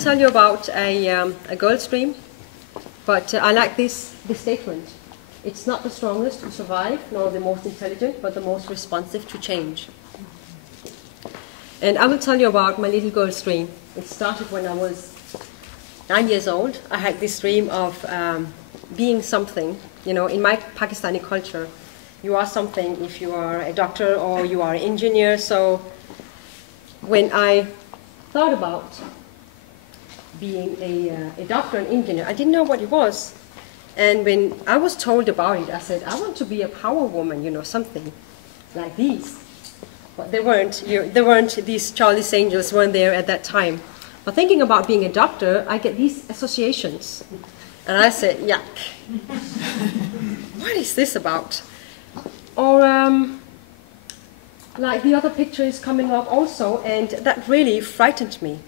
tell you about a girl's dream, but I like this statement. It's not the strongest to survive, nor the most intelligent, but the most responsive to change. And I will tell you about my little girl's dream. It started when I was 9 years old. I had this dream of being something. You know, in my Pakistani culture, you are something if you are a doctor or you are an engineer. So when I thought about being a doctor and engineer, I didn't know what it was. And when I was told about it, I said, I want to be a power woman, you know, something like these. But they weren't. There weren't these Charlie's Angels weren't there at that time. But thinking about being a doctor, I get these associations. And I said, yuck. What is this about? Or like the other picture is coming up also, and that really frightened me.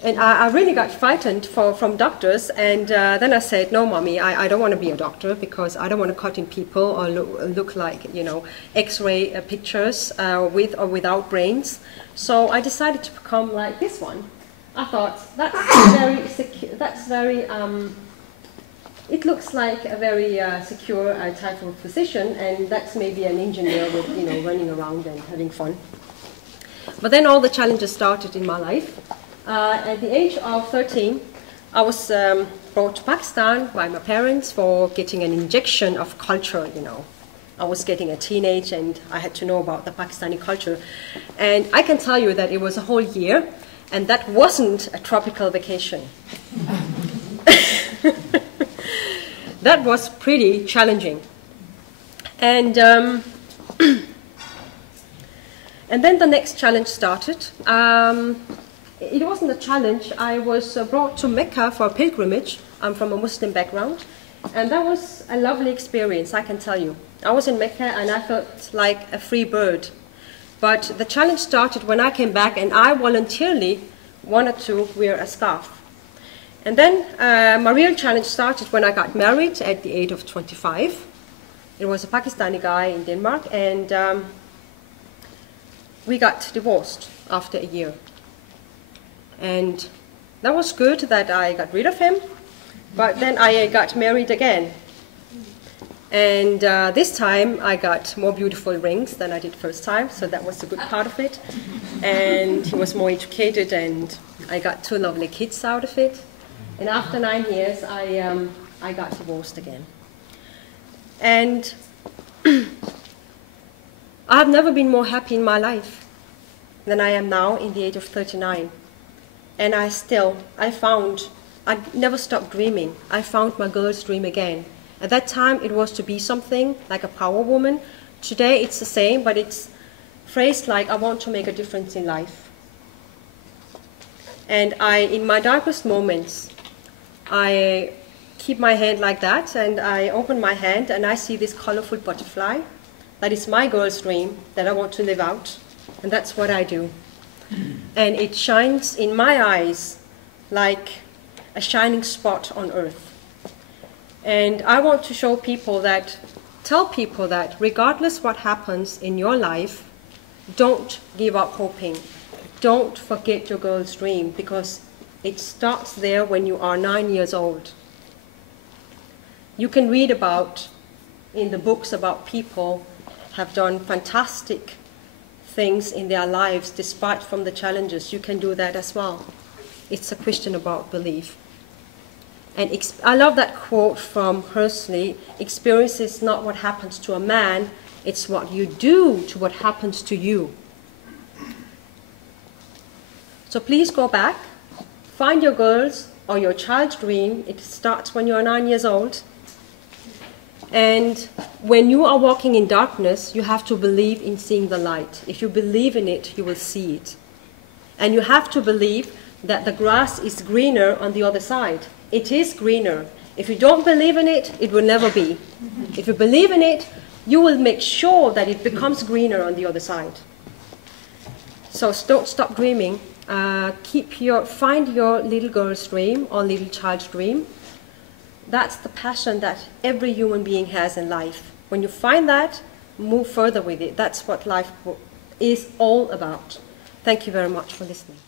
And I really got frightened from doctors, and then I said, no, mommy, I don't want to be a doctor because I don't want to cut in people or look like, you know, X-ray pictures with or without brains. So I decided to become like this one. I thought, that's very secure, that's very, it looks like a very secure type of position, and that's maybe an engineer with, you know, running around and having fun. But then all the challenges started in my life. At the age of 13, I was brought to Pakistan by my parents for getting an injection of culture, you know. I was getting a teenage and I had to know about the Pakistani culture. And I can tell you that it was a whole year, and that wasn't a tropical vacation. That was pretty challenging. And and then the next challenge started. It wasn't a challenge. I was brought to Mecca for a pilgrimage. I'm from a Muslim background. And that was a lovely experience, I can tell you. I was in Mecca and I felt like a free bird. But the challenge started when I came back and I voluntarily wanted to wear a scarf. And then my real challenge started when I got married at the age of 25. It was a Pakistani guy in Denmark, and we got divorced after a year. And that was good that I got rid of him, but then I got married again. And this time I got more beautiful rings than I did first time, so that was a good part of it. And he was more educated, and I got 2 lovely kids out of it. And after 9 years, I got divorced again. And I have never been more happy in my life than I am now in the age of 39. And I never stopped dreaming. I found my girl's dream again. At that time, it was to be something like a power woman. Today, it's the same, but it's phrased like, I want to make a difference in life. And in my darkest moments, I keep my hand like that, and I open my hand, and I see this colorful butterfly. That is my girl's dream that I want to live out, and that's what I do. And it shines in my eyes like a shining spot on earth. And I want to show people that, tell people that regardless what happens in your life, don't give up hoping. Don't forget your girl's dream, because it starts there when you are 9 years old. You can read about, in the books about people have done fantastic things in their lives despite from the challenges. You can do that as well. It's a question about belief. And I love that quote from Hersley, experience is not what happens to a man, it's what you do to what happens to you. So please go back, find your girl's or your child's dream. It starts when you're 9 years old. And when you are walking in darkness, you have to believe in seeing the light. If you believe in it, you will see it. And you have to believe that the grass is greener on the other side. It is greener. If you don't believe in it, it will never be. If you believe in it, you will make sure that it becomes greener on the other side. So don't stop dreaming. Find your little girl's dream or little child's dream. That's the passion that every human being has in life. When you find that, move further with it. That's what life is all about. Thank you very much for listening.